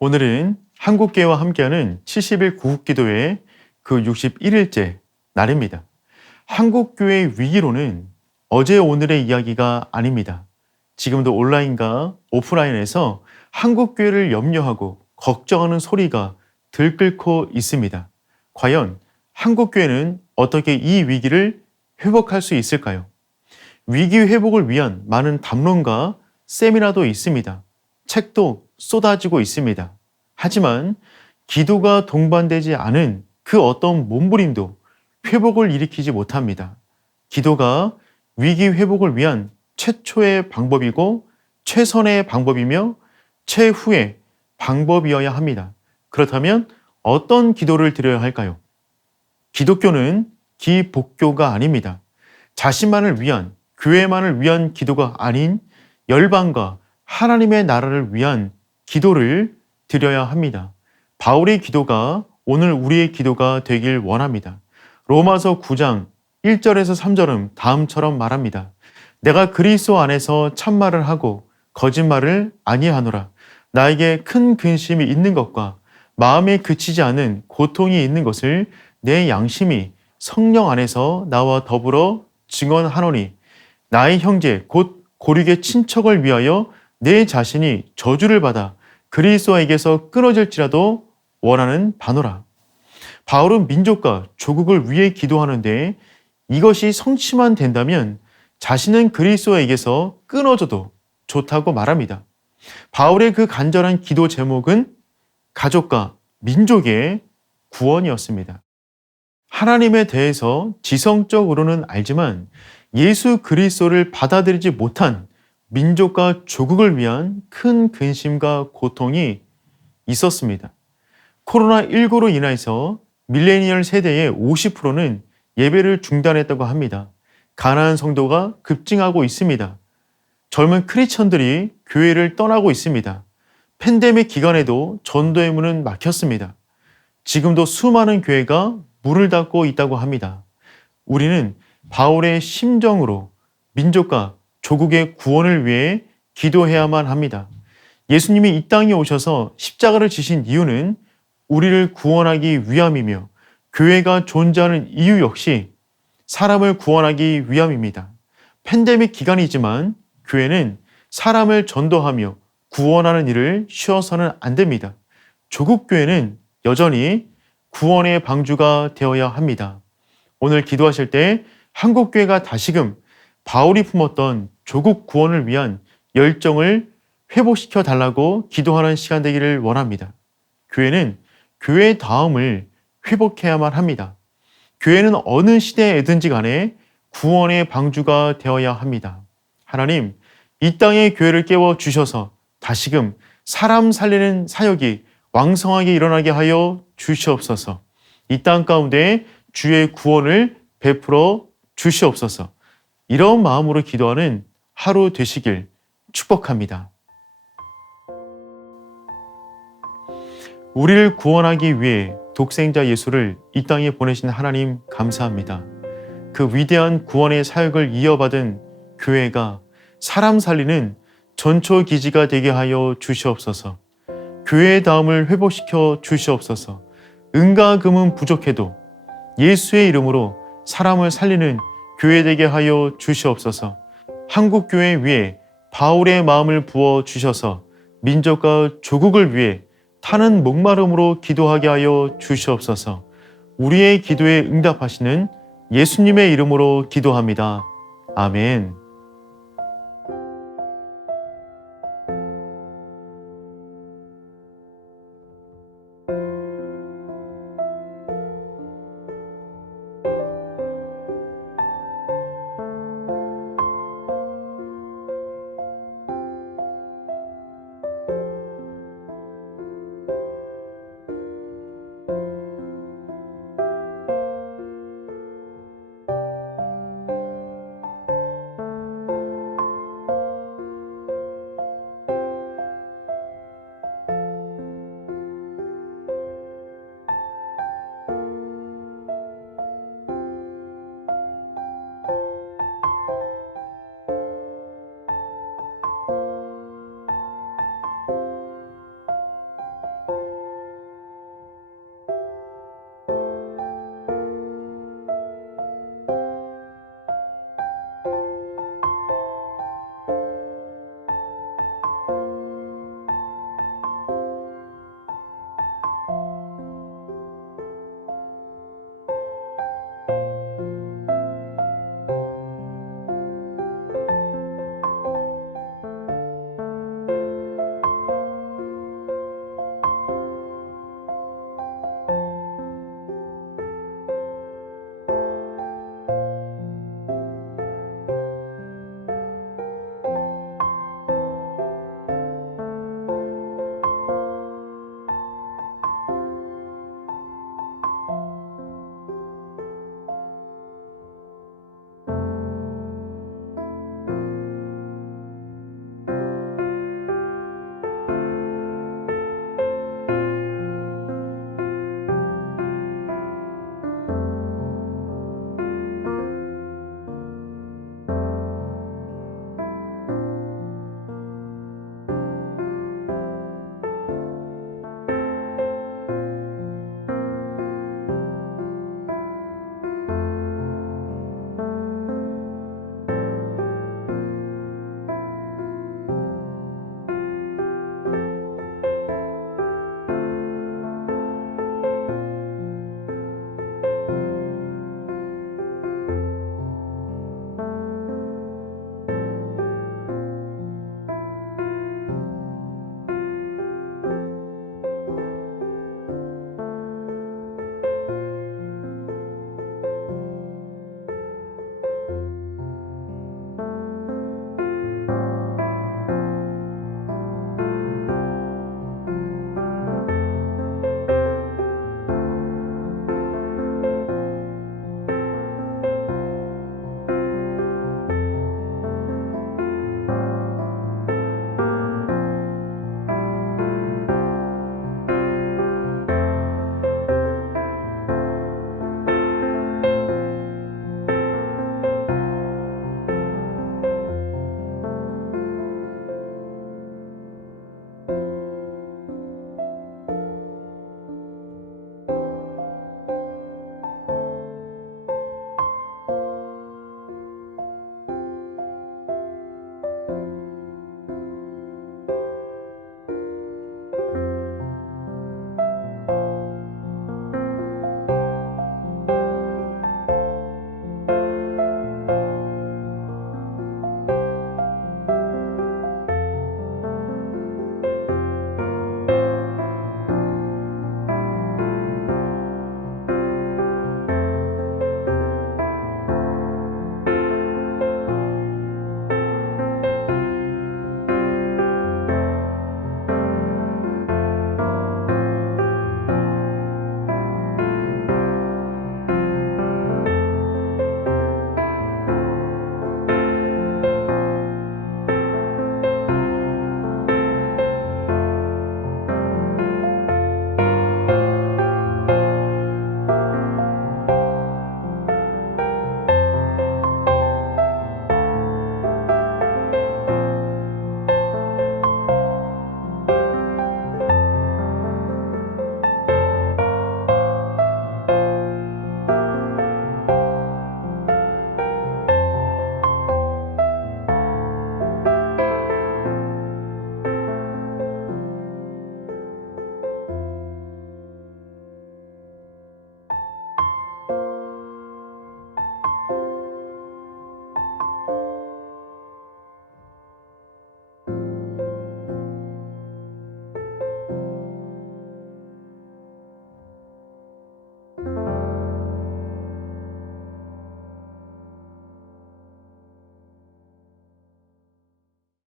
오늘은 한국교회와 함께하는 70일 구국기도회 그 61일째 날입니다. 한국교회의 위기로는 어제 오늘의 이야기가 아닙니다. 지금도 온라인과 오프라인에서 한국교회를 염려하고 걱정하는 소리가 들끓고 있습니다. 과연 한국교회는 어떻게 이 위기를 회복할 수 있을까요? 위기 회복을 위한 많은 담론과 세미나도 있습니다. 책도 쏟아지고 있습니다. 하지만 기도가 동반되지 않은 그 어떤 몸부림도 회복을 일으키지 못합니다. 기도가 위기 회복을 위한 최초의 방법이고 최선의 방법이며 최후의 방법이어야 합니다. 그렇다면 어떤 기도를 드려야 할까요? 기독교는 기복교가 아닙니다. 자신만을 위한, 교회만을 위한 기도가 아닌 열방과 하나님의 나라를 위한 기도를 드려야 합니다. 바울의 기도가 오늘 우리의 기도가 되길 원합니다. 로마서 9장 1절에서 3절은 다음처럼 말합니다. 내가 그리스도 안에서 참말을 하고 거짓말을 아니하노라. 나에게 큰 근심이 있는 것과 마음에 그치지 않은 고통이 있는 것을 내 양심이 성령 안에서 나와 더불어 증언하노니 나의 형제 곧 고륙의 친척을 위하여 내 자신이 저주를 받아 그리스도에게서 끊어질지라도 원하는 바노라. 바울은 민족과 조국을 위해 기도하는데 이것이 성취만 된다면 자신은 그리스도에게서 끊어져도 좋다고 말합니다. 바울의 그 간절한 기도 제목은 가족과 민족의 구원이었습니다. 하나님에 대해서 지성적으로는 알지만 예수 그리스도를 받아들이지 못한 민족과 조국을 위한 큰 근심과 고통이 있었습니다. 코로나19로 인해서 밀레니얼 세대의 50%는 예배를 중단했다고 합니다. 가난한 성도가 급증하고 있습니다. 젊은 크리스천들이 교회를 떠나고 있습니다. 팬데믹 기간에도 전도의 문은 막혔습니다. 지금도 수많은 교회가 문을 닫고 있다고 합니다. 우리는 바울의 심정으로 민족과 조국의 구원을 위해 기도해야만 합니다. 예수님이 이 땅에 오셔서 십자가를 지신 이유는 우리를 구원하기 위함이며 교회가 존재하는 이유 역시 사람을 구원하기 위함입니다. 팬데믹 기간이지만 교회는 사람을 전도하며 구원하는 일을 쉬어서는 안 됩니다. 조국 교회는 여전히 구원의 방주가 되어야 합니다. 오늘 기도하실 때 한국교회가 다시금 바울이 품었던 조국 구원을 위한 열정을 회복시켜 달라고 기도하는 시간 되기를 원합니다. 교회는 교회의 다음을 회복해야만 합니다. 교회는 어느 시대에든지 간에 구원의 방주가 되어야 합니다. 하나님, 이 땅의 교회를 깨워 주셔서 다시금 사람 살리는 사역이 왕성하게 일어나게 하여 주시옵소서. 이 땅 가운데 주의 구원을 베풀어 주시옵소서. 이런 마음으로 기도하는 하루 되시길 축복합니다. 우리를 구원하기 위해 독생자 예수를 이 땅에 보내신 하나님 감사합니다. 그 위대한 구원의 사역을 이어받은 교회가 사람 살리는 전초 기지가 되게 하여 주시옵소서. 교회의 다음을 회복시켜 주시옵소서. 은과 금은 부족해도 예수의 이름으로 사람을 살리는 교회 되게 하여 주시옵소서. 한국교회 위에 바울의 마음을 부어 주셔서 민족과 조국을 위해 타는 목마름으로 기도하게 하여 주시옵소서. 우리의 기도에 응답하시는 예수님의 이름으로 기도합니다. 아멘.